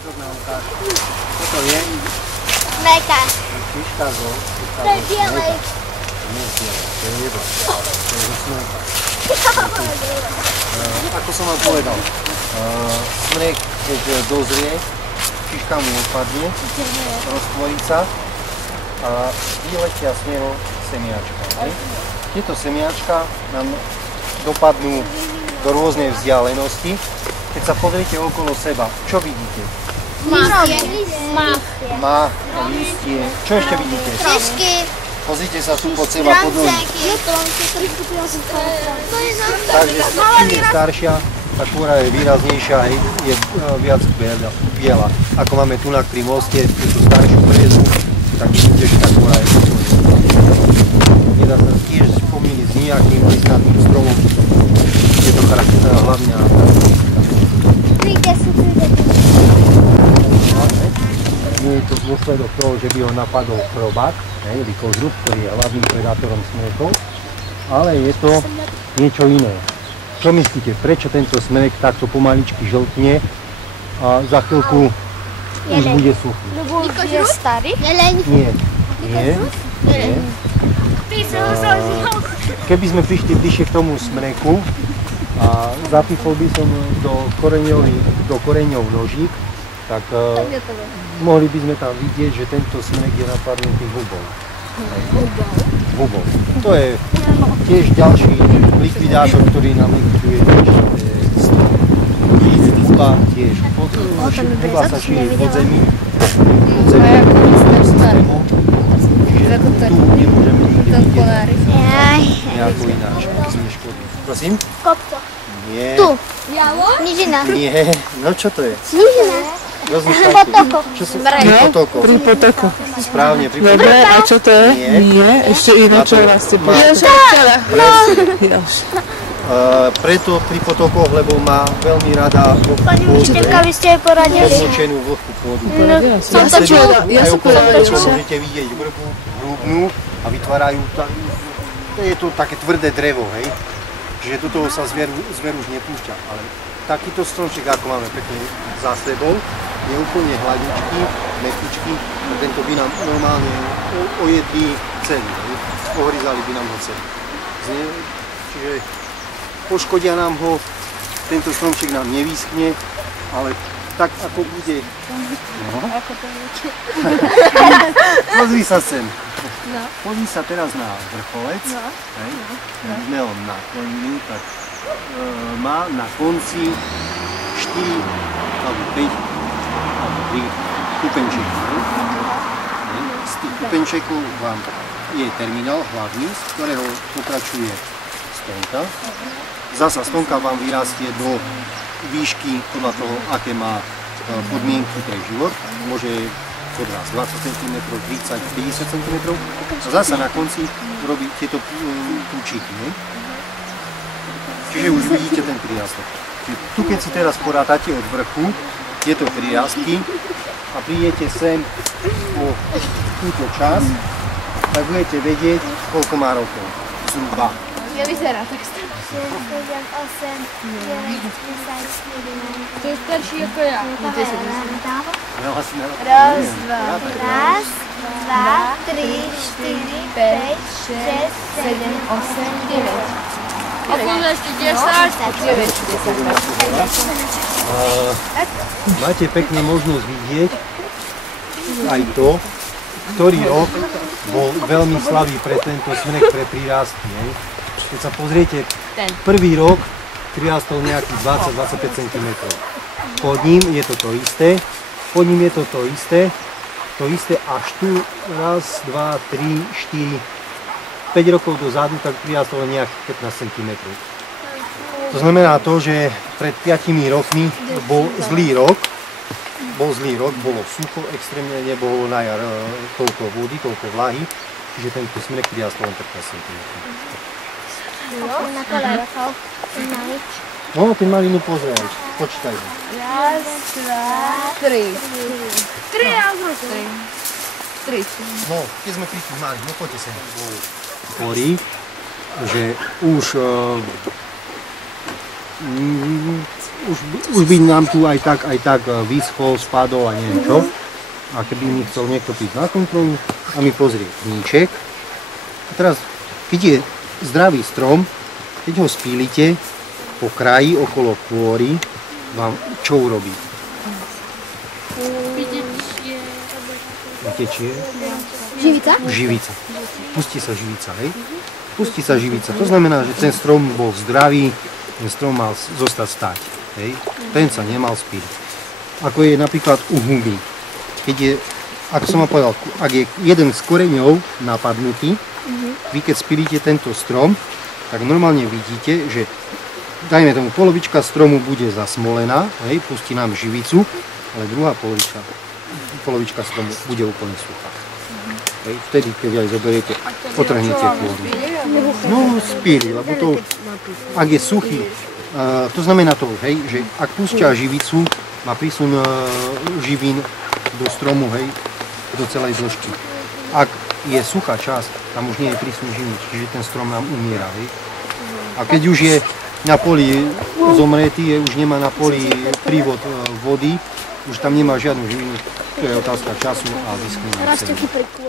názor na ukážku. Čo to je? Smreka. Piškazol. To je bielej. To nie je bielej, to je jedlo. To je zo smreka. Ako som vám povedal, smrek, keď dozrie, šiška mu odpadne, roztvorí sa a vyletia z neho semiačka. Tieto semiačka nám dopadnú do rôznej vzdialenosti. Keď sa pozriete okolo seba, čo vidíte? Mach, listie. Čo ešte vidíte? Šišky. Pozrite sa tu pod seba pod nohy. Takže čím je staršia, tá kôra je výraznejšia, je viac biela. Ako máme tu pri moste, tú staršiu briezu, tak vidíte, že tá kôra je nedá sa tiež spomíniť s nejakým listnatým stromom. Je to hlavne nie je to dôsledok toho, že by ho napadol chrobák, ili kožrub, ktorý je hlavným predátorom smrekov, ale je to niečo iné. Čo myslíte, prečo tento smrek takto pomaličky žltne a za chvíľku už bude suchý? Lebo je starý? Jeleň? Nie. Keby sme prišli bližšie k tomu smreku a zapíchol by som do koreňov nožík, tak mohli by sme tam vidieť, že tento smrek je napadnutý hubou. Hubou. To je tiež ďalší likvidátor, ktorý nám likviduje huba tiež. Huba sa šíri pod zemi. Čiže tu nemôžeme nikde vidieť nejako ináč. Prosím? Kopco. Nie. Tu. Nížina. Nie. No čo to je? Nížina. Pripotoko. Pripotoko. Správne, pripotoko. Dobre, a čo to je? Nie, ešte iná čo rastie. Preto pri potokoch, lebo má veľmi rada vlhkú Pani učiteľka, vy ste jej poradili. odmočenú vlhkú pôdu. Som to čula, ja som povedala. Môžete vidieť vrbu, hrubnú a vytvárajú je to také tvrdé drevo, hej? Čiže do toho sa zver už nepúšťa, ale takýto stromček, ako máme pekne za sebou, je úplne hladičký, mekučký, a tento by nám normálne ojedli celý, ohryzali by nám ho celý. Čiže poškodia nám ho, tento stromček nám nevyschne, ale tak ako bude. Pozri sa sem. Pozri sa teraz na vrcholec. Keď sme ho naklonili, tak má na konci 4 alebo 5 alebo 3 stupenčekov. Z tých stupenčekov vám je terminál hlavný, z ktorého pokračuje stonka. Zasa stonka vám vyrastie do výšky podľa toho, aké má podmienky pre život. Môže podrásť 20 cm, 30, 50 cm. A zasa na konci robí tieto kľúčiky. Čiže už vidíte ten prírastok. Tu keď si teraz porátate od vrchu tieto prírastky a prídete sem po túto časť, tak budete vedieť, koľko má rokov. Zhruba. Ja vyzerá tak starý. 6, 7, 8, 9, 10, 11. To je starší ako ja. Raz, dva, tri, štyri, 5, 6, 7, 8, 9. A potom ešte 10. Máte pekne možnosť vidieť aj to, ktorý rok bol veľmi slabý pre tento smrek, pre prírastky. Keď sa pozriete, prvý rok prirastol nejakých 20-25 cm. Pod ním je to to isté, pod ním je to isté až tu raz, 2, 3, 4, 5 rokov dozadu, tak prirastol nejakých 15 cm. To znamená to, že pred 5 rokmi bol zlý rok, bolo sucho, extrémne nebolo na jar toľko vody, toľko vlahy, čiže tento smrek prirastol len 15 cm. Na koľa rokov? No, ten malý, no pozrieť, počítaj. Raz, dva, 3. 3 rokov. 3. No, keď sme pri tých malých, no poďte sem. Hovorí, že už už by nám tu aj tak vyschol, spadol a neviem čo. A keby mi chcel niekto prísť na kontrolu a mi pozrie hníček. A teraz, keď je zdravý strom, keď ho spílite po kraji okolo kôry, vám čo urobí? Vytečie. Živica? Živica. Pustí sa živica, hej? Pustí sa živica. To znamená, že ten strom bol zdravý, ten strom mal zostať stáť, hej? Ten sa nemal spíliť. Ako je napríklad u huby. Keď je, ako som vám povedal, ak je jeden z koreňov napadnutý, vy keď spílite tento strom, tak normálne vidíte, že dajme tomu, polovička stromu bude zasmolená, hej, pustí nám živicu, ale druhá polovička stromu bude úplne suchá. Hej, vtedy, keď aj zoberiete, otrhnete kôru. No, spíli, lebo to, ak je suchý, to znamená to, hej, že ak pustia živicu, má prísun živín do stromu, hej, do celej dĺžky. Ak je suchá časť, tam už nie je prísun živín, čiže ten strom nám umiera, hej. A keď už je na poli zomretý, už nemá na poli prívod vody, už tam nemá žiadnu živinu, to je otázka času a vyschne. Rastie kypriku.